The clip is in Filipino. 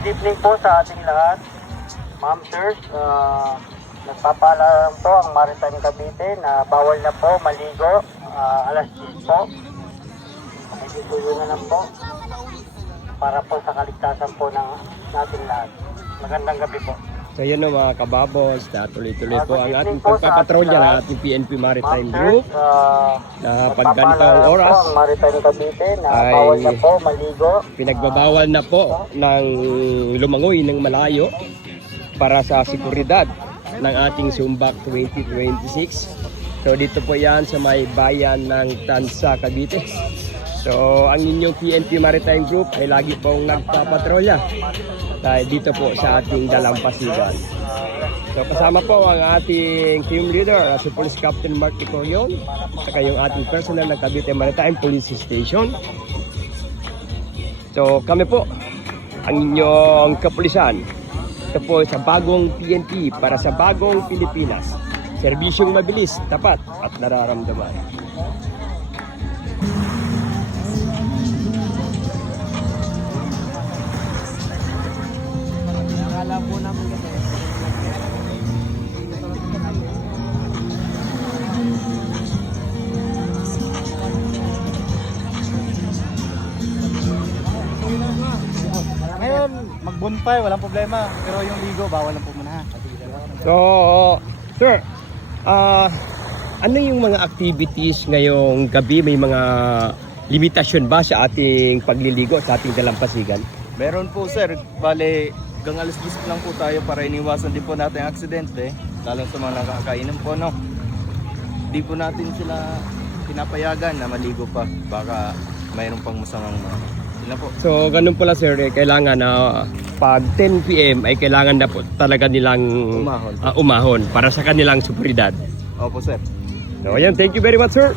Good evening po sa ating lahat. Ma'am, sirs, nagpapaalam po ang Maritime Cavite na bawal na po maligo alas 10 po. Nakikitulungan lang po para po sa kaligtasan po ng natin lahat. Magandang gabi po. So yun o mga kababos, tuloy-tuloy po ang good ating evening po sa pagpapatrolya ng ating ating PNP Maritime Ma'am, Group sirs, na nagpapaalam pagkantang po oras. ang Maritime Cavite na Ay bawal na po maligo. Pinagbabawal na po ng lumangoy ng malayo para sa seguridad ng ating Sumbak 2026. So dito po yan sa may bayan ng Tansa, Cavite. So ang inyong PNP Maritime Group ay lagi pong nagpapatrolya dahil dito po sa ating dalampasigan. So kasama po ang ating team leader, si Police Captain Mark Icorion, at yung ating personnel ng Cavite Maritime Police Station. So kami po ang inyong kapulisan. Ito po sa bagong PNP para sa bagong Pilipinas. Serbisyong mabilis, tapat at nararamdaman. Akala po namin kasi ngayon, mag-bonfire, walang problema. Pero yung ligo, bawal lang po muna. So, sir, ano yung mga activities ngayong gabi? May mga limitasyon ba sa ating pagliligo, sa ating dalampasigan? Meron po sir, bale hanggang alas 10 lang po tayo para iniwasan din po natin ang aksidente, lalo sa mga nakakainom po, no. Di po natin sila pinapayagan na maligo pa, baka mayroon pang masamang sila po. So, ganun pala sir, kailangan na pag 10 PM ay kailangan na po talaga nilang umahon para sa kanilang seguridad. Opo sir. So, ayan, thank you very much sir.